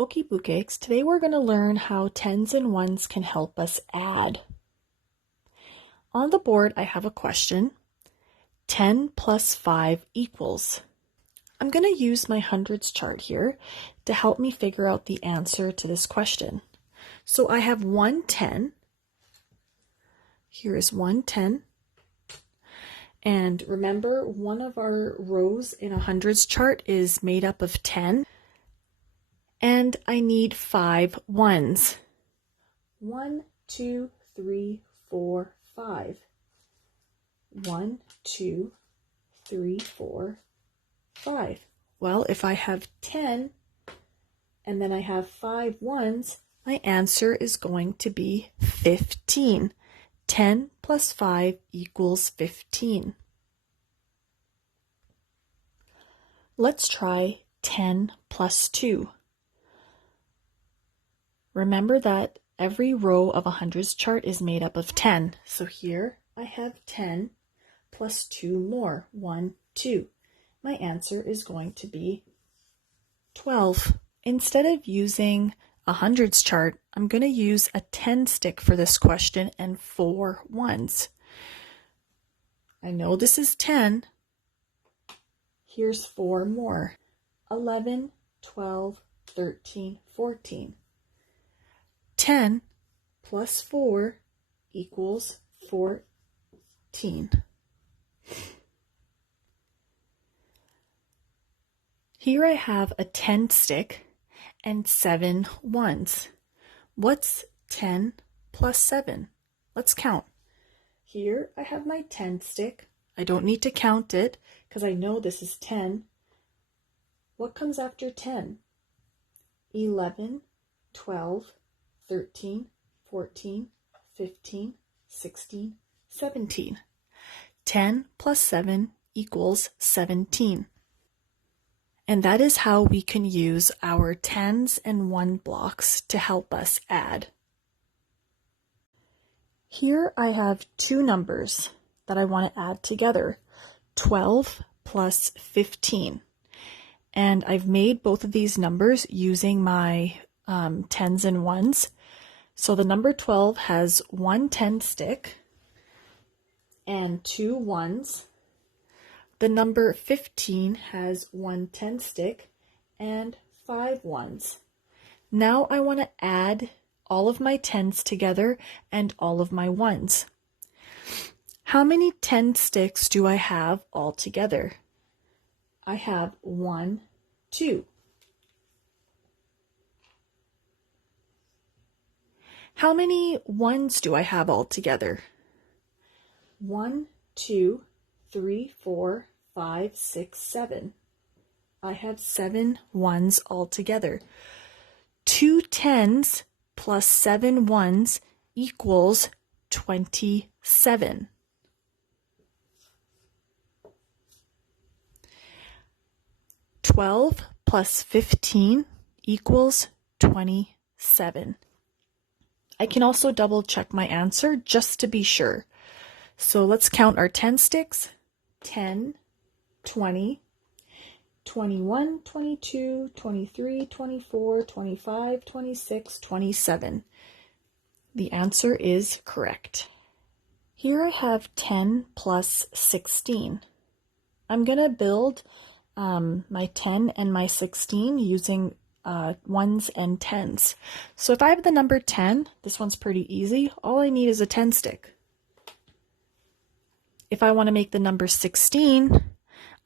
Okie Bookcakes, today we're going to learn how tens and ones can help us add. On the board, I have a question. 10 plus 5 equals. I'm going to use my hundreds chart here to help me figure out the answer to this question. So I have 110. Here is 110. And remember, one of our rows in a hundreds chart is made up of 10. And I need 5 ones. 1, 2, 3, 4, 5. 1, 2, 3, 4, 5. Well, if I have 10 and then I have 5 ones, my answer is going to be 15. 10 plus 5 equals 15. Let's try 10 plus 2. Remember that every row of a hundreds chart is made up of 10. So here I have 10 plus 2 more, 1, 2. My answer is going to be 12. Instead of using a hundreds chart, I'm going to use a 10 stick for this question and 4 ones. I know this is 10. Here's 4 more. 11, 12, 13, 14. 10 plus 4 equals 14. Here I have a 10 stick and 7 ones. What's 10 plus 7? Let's count. Here I have my 10 stick. I don't need to count it because I know this is 10. What comes after 10? 11, 12, 13, 14, 15, 16, 17. 10 plus 7 equals 17. And that is how we can use our tens and one blocks to help us add. Here I have two numbers that I want to add together, 12 plus 15. And I've made both of these numbers using my tens and ones. So the number 12 has 1 10 stick and 2 ones. The number 15 has 1 10 stick and 5 ones. Now I want to add all of my tens together and all of my ones. How many 10 sticks do I have all together? I have 1, 2. How many ones do I have all together? 1, 2, 3, 4, 5, 6, 7. I have 7 ones all together. 2 tens plus 7 ones equals 27. "12 plus 15 equals 27. I can also double check my answer just to be sure. So let's count our 10 sticks. 10, 20, 21, 22, 23, 24, 25, 26, 27. The answer is correct. Here I have 10 plus 16. I'm going to build my 10 and my 16 using ones and tens. So if I have the number 10, this one's pretty easy. All I need is a 10 stick. If I want to make the number 16,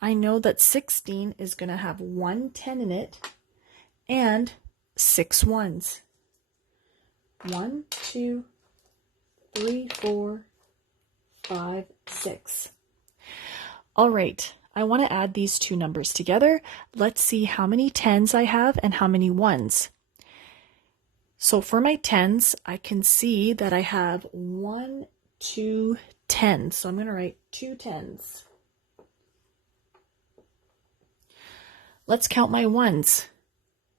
I know that 16 is going to have 1 10 in it and 6 ones. 1, 2, 3, 4, 5, 6. All right. I want to add these two numbers together. Let's see how many tens I have and how many ones. So for my tens, I can see that I have 1, 2, 10. So I'm going to write 2 tens. Let's count my ones.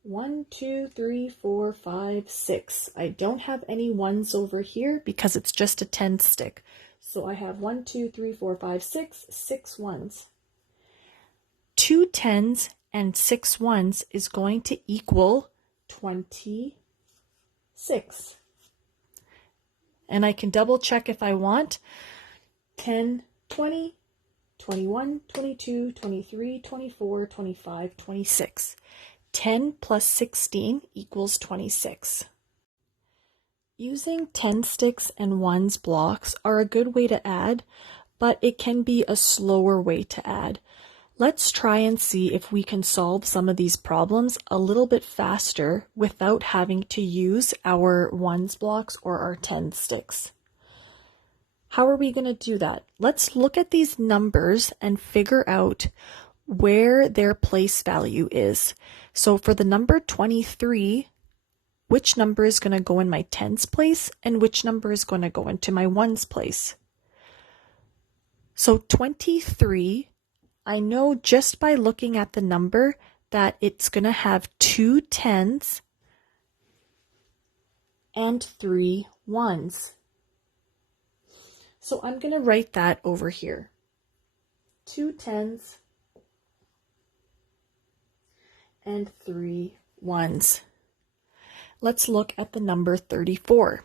1, 2, 3, 4, 5, 6. I don't have any ones over here because it's just a 10 stick. So I have 1, 2, 3, 4, 5, 6, 6 ones. 2 tens and 6 ones is going to equal 26. And I can double check if I want. 10, 20, 21, 22, 23, 24, 25, 26. 10 plus 16 equals 26. Using 10 sticks and ones blocks are a good way to add, but it can be a slower way to add. Let's try and see if we can solve some of these problems a little bit faster without having to use our ones blocks or our 10 sticks. How are we going to do that? Let's look at these numbers and figure out where their place value is. So for the number 23, which number is going to go in my tens place and which number is going to go into my ones place? So 23, I know just by looking at the number that it's going to have 2 tens and 3 ones. So I'm going to write that over here. 2 tens and 3 ones. Let's look at the number 34.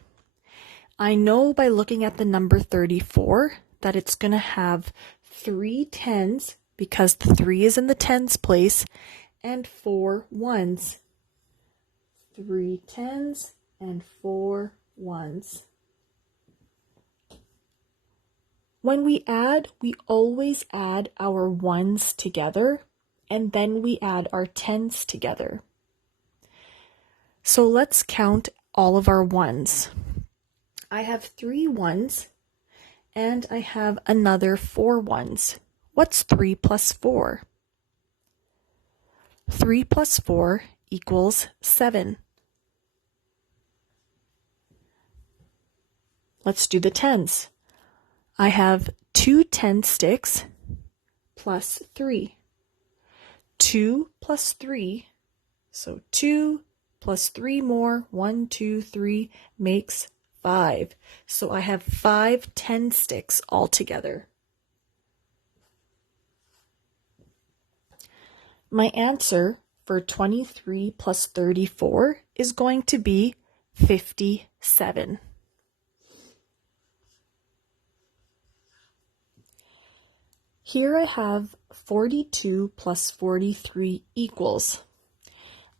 I know by looking at the number 34 that it's going to have 3 tens because the 3 is in the tens place and 4 ones. 3 tens and 4 ones. When we add, we always add our ones together and then we add our tens together. So let's count all of our ones. I have 3 ones and I have another 4 ones. What's 3 plus 4? 3 plus 4 equals 7. Let's do the tens. I have 2 10 sticks plus 3. 2 plus 3, so 2 plus 3 more, 1, 2, 3 makes 5. So I have 5 10 sticks altogether. My answer for 23 plus 34 is going to be 57. Here I have 42 plus 43 equals.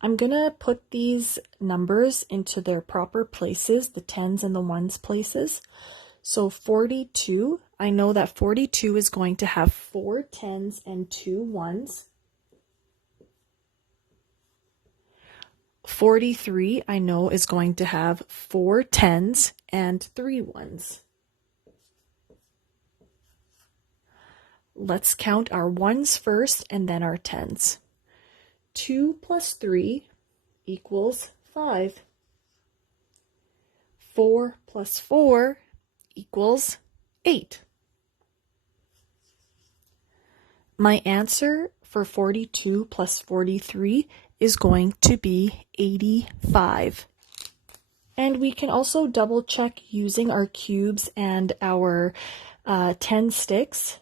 I'm going to put these numbers into their proper places, the tens and the ones places. So 42, I know that 42 is going to have 4 tens and 2 ones. 43, I know, is going to have 4 tens and 3 ones. Let's count our ones first and then our tens. 2 plus 3 equals 5. 4 plus 4 equals 8. My answer for 42 plus 43 is going to be 85. And we can also double check using our cubes and our 10 sticks.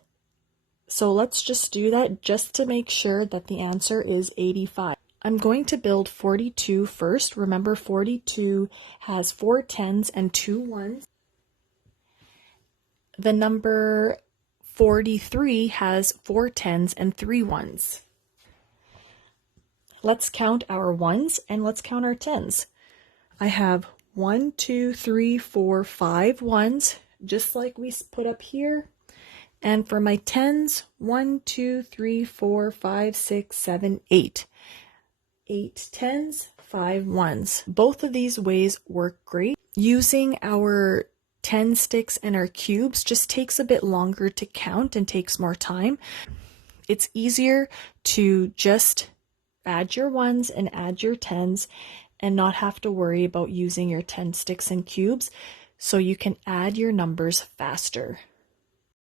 So let's just do that just to make sure that the answer is 85. I'm going to build 42 first. Remember, 42 has 4 tens and 2 ones. The number 43 has 4 tens and 3 ones. Let's count our ones and let's count our tens. I have 1, 2, 3, 4, 5 ones, just like we put up here. And for my tens, 1, 2, 3, 4, 5, 6, 7, 8. 8 tens, 5 ones. Both of these ways work great. Using our 10 sticks and our cubes just takes a bit longer to count and takes more time. It's easier to just add your ones and add your tens and not have to worry about using your 10 sticks and cubes, so you can add your numbers faster.